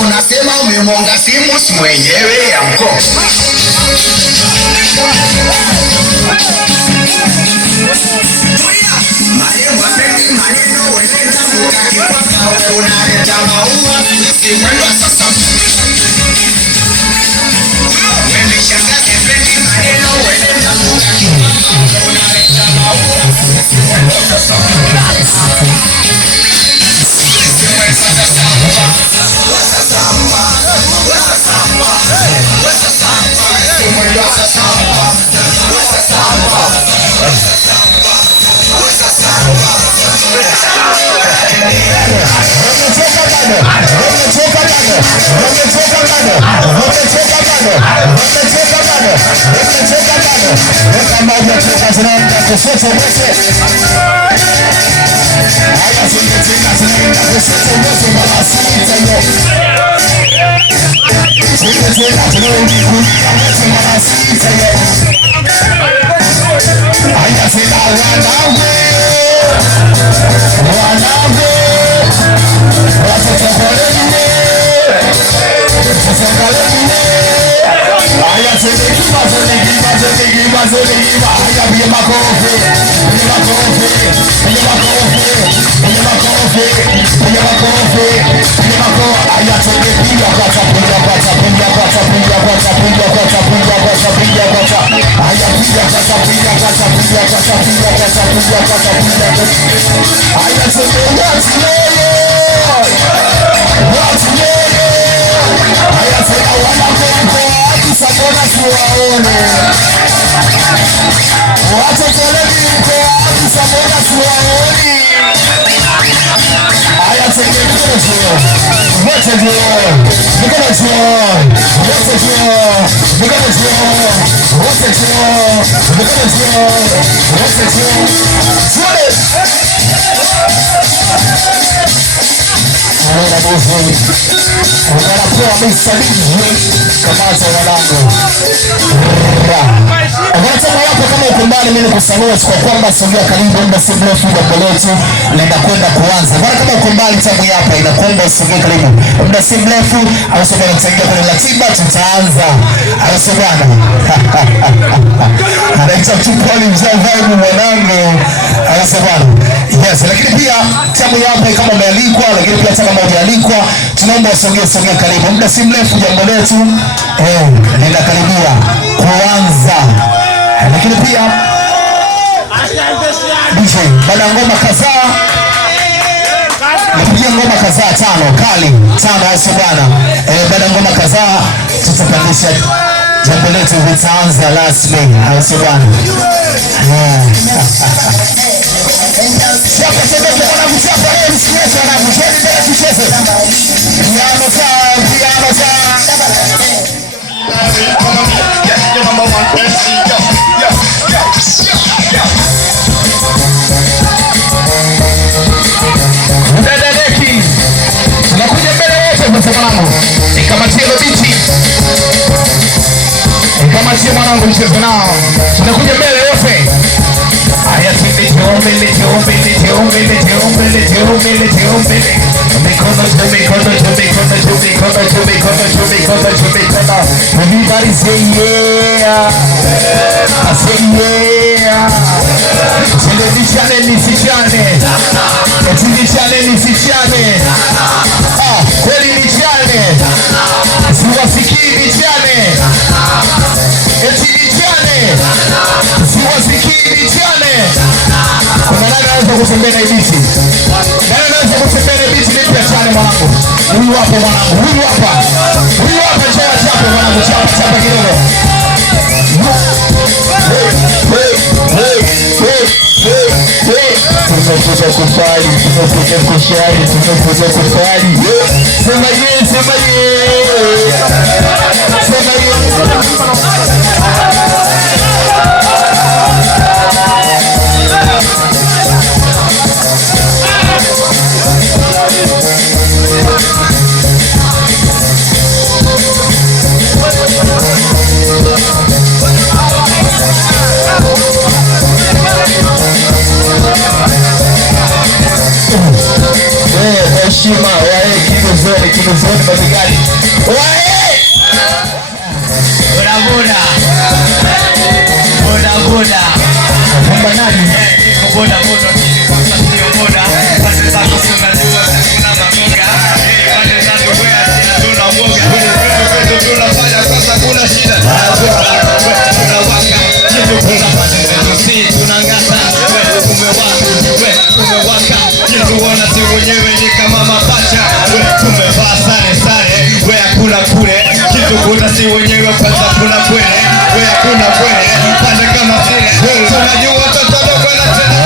Unasema umemonga simu si mwenyewe ya mkopo. Maneno weneza mukakipaka we unaleta maua usimwendo sasa. Wemishangaze pendi maneno weneza mukakipaka we unaleta maua usimwendo sasa. Kwa kwamba sogea karibu, muda si mrefu jambo letu linaenda kwenda kuanza. Bwana, kama uko mbali tamu hapa inakwenda usogee karibu. Muda si mrefu au sogea kuchangia kwenye ratiba tutaanza. Au bwana. Anaita tupoli mzee vibe mwanangu. Au bwana. Yes, lakini pia tamu hapa kama umealikwa, lakini pia kama hujaalikwa, tunaomba usogee karibu. Muda si mrefu jambo letu linakaribia kuanza. Lakini pia DJ baada ngoma kadhaa nipigie ngoma kadhaa tano au bwana. Baada ngoma kadhaa tutapandisha jambo letu litaanza rasmi au bwana. Siapa sebab kita nak siapa yang siapa nak buat kita siapa. Piano sa. Yes, you're number one person. Dadadeki. Nakuja mbele wote mtafahamu. wanangu mchezo nao. Tunakuja mbele wote. Haya tuombe. Everybody say yeah. I say yeah. Nisichane. Kweli nichane. Siwasikii nichane. Eti nichane. Siwasikii nichane. Kuna nani anaweza kutembea na ibiti? Nani anaweza kutembea na ibiti nipi achane mwanangu? Huyu hapa mwanangu. Huyu hapa chapa mwanangu. Chapa kidogo. Tumekuja kufali. Sema heshima wae kinozoni mabigani wae boda kwamba nani boda sio boda pande zako tunajua kuna magonga pande zako wewe tunaboga tunafanya sasa kuna shida tunawaka kitu kuna pande zetu si tunangata umewaka kitu wana si wenyewe ni kama mapacha tumevaa sare we hakuna kule kitu kuna si wenyewe kwanza kuna kwele we hakuna kwele pande kama vile tunajua totoro kwenda tena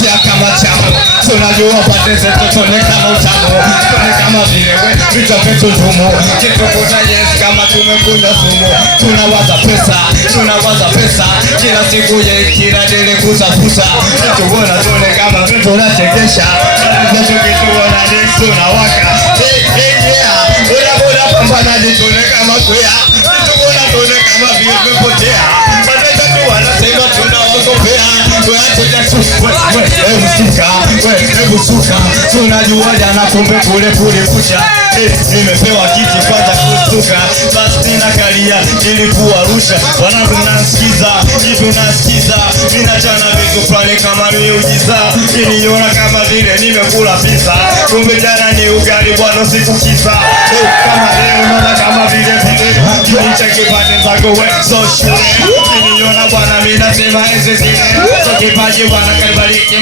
sia kama chamo tunajua pande zetu tone kama utamo tone kama vile we vitu vitu tumo kitu kuna yes kama tumekunywa sumu tunawaza pesa kila siku ye kila dele kutafuta kitu bona tone kama vitu tunachekesha kitu bona ni tunawaka yeah boda pambanaji tone kama kwea kitu bona tone kama vile tumepotea pande zetu wanasema tunaogopea hebu suka tunajua jana kumbe kule kucha nimepewa kiti kwanza kustuka basi nakalia ilikuwa rusha wanangu mnasikiza ninachana vitu fulani kama miujiza niliona kama vile nimekula pizza kumbe jana ni ugali bwana sikukiza kama leo naona kama vile kinicheki pande zako we so shule niliona bwana mimi nasema hizi zile so kipaji bwana karibariki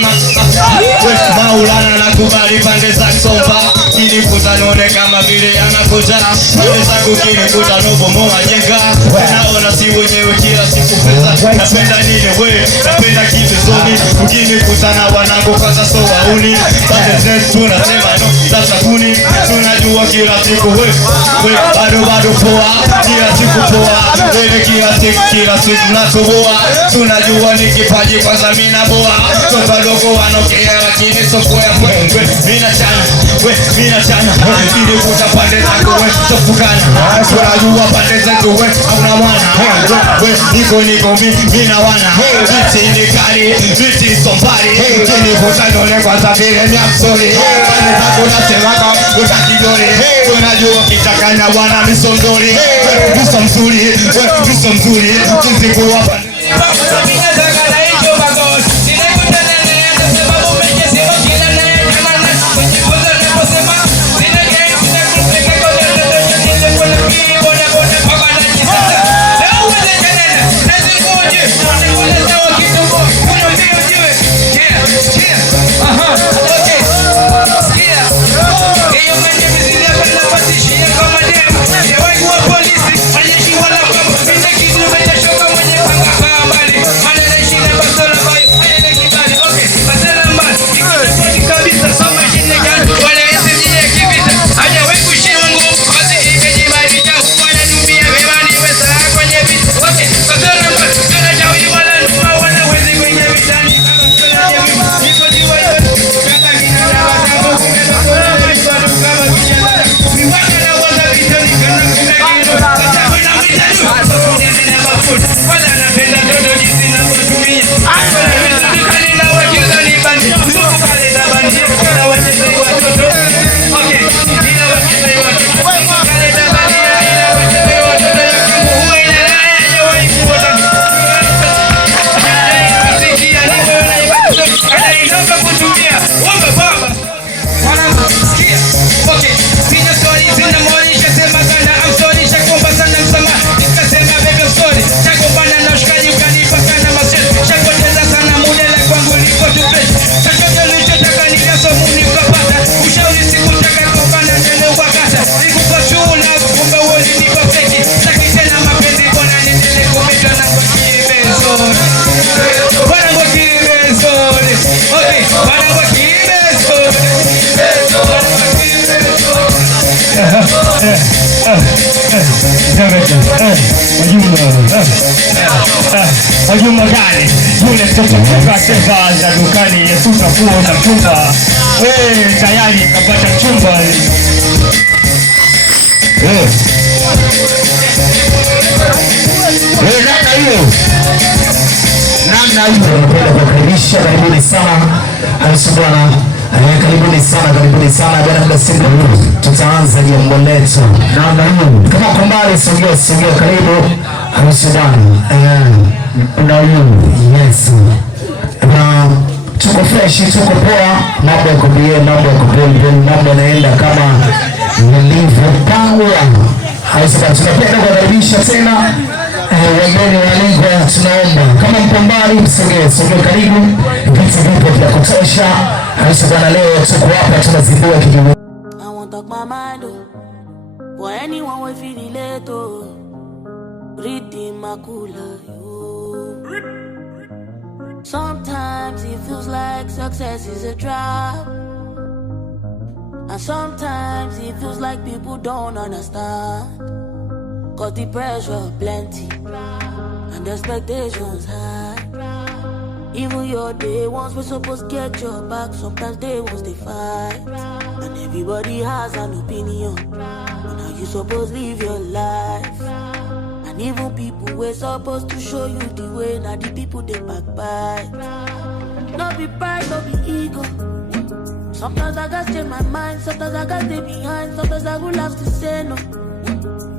Maulana nakubali pande za sofa kinikuta none kama vile anakuja pande zangu kinikuta nobo moa jenga naona si wenyewe kila siku pesa napenda nini we napenda kibizoni ukinikuta na wanangu kwanza so wauni pande zetu tunasema no sasa kuni tunajua kila siku we bado poa kila siku poa wewe kila siku natoboa tunajua ni kipaji kwanza mimi na boa toka dogo wanokea lakini soko ya wewe mina chana ili kutapande zako wewe tofukana tunajua pande zetu wewe hauna mwana wewe niko mimi na wana viti sombari kini kutandole kwanza vile ni absori pande zako nasema kama utakijori tunajua kitakanya bwana misondori viso mzuri tuzikuwa pande Polisi, Wajumba gani? Yule mtoto kutoka seva za dukani Yesu takuwa na mchumba. Tayari kapata mchumba. Namna hiyo. Namna hiyo. Napenda kukaribisha, karibuni sana. Bwana. Karibuni sana bwana, muda si mrefu tutaanza jambo letu. Namna hiyo. Kama uko mbali sogea karibu. Bwana. Ndio hiyo. Yes. Tuko fresh, tuko poa, mambo yako bien, mambo yanaenda kama nilivyopangwa. Tunapenda kukaribisha tena wageni walengwa, tunaomba kama mko mbali msogee karibu, vitu vipo vya kutosha. Bwana, leo tuko hapa tunazindua kijiwe. I want talk my mind for anyone we feel relate reading makula you. Sometimes it feels like success is a trap, and sometimes it feels like people don't understand. Cause the pressure plenty and the expectations high. Even your day ones were supposed to get your back, sometimes they won't they fight. And everybody has an opinion on how you supposed to live your life. And even people were supposed to show you the way, now the people they backbite. No be pride, no be ego. Sometimes I gotta change my mind, sometimes I gotta stay behind, sometimes I would love to say no.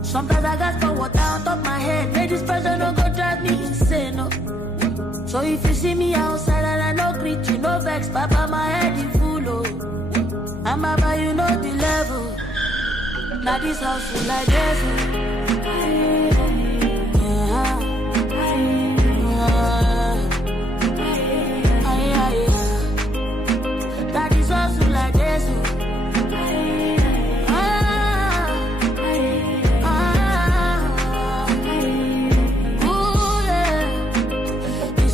Sometimes I got forward down top my head. May this person don't go drive me insane, no. So if you see me outside and I no greet you, no vex, papa, my head is full, oh. And baba, you know the level. Now this house is like this, That is also like this,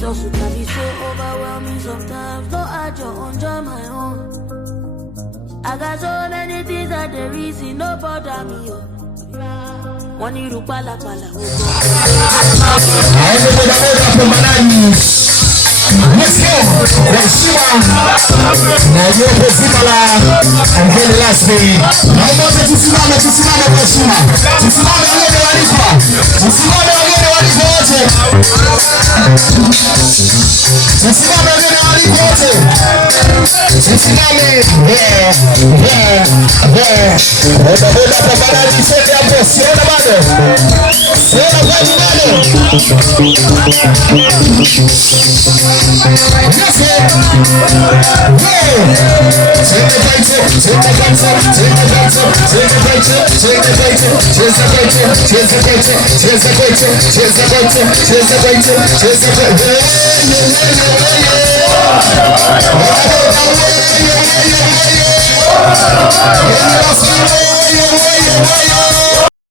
also can be so overwhelming sometimes. No, I just enjoy my own. I got so many things that the reason no bother me. Money to pala. Let's go. Na yote zima la mgeni rasmi. Naomba tusimame kwa heshima. Tusimame wageni walikuwa. Tusimame wageni walikuwa wote. Tusimame wageni walikuwa wote. Tusimame. Boda pambanaji sote hapo. Siona bado. Siona bado. Yes,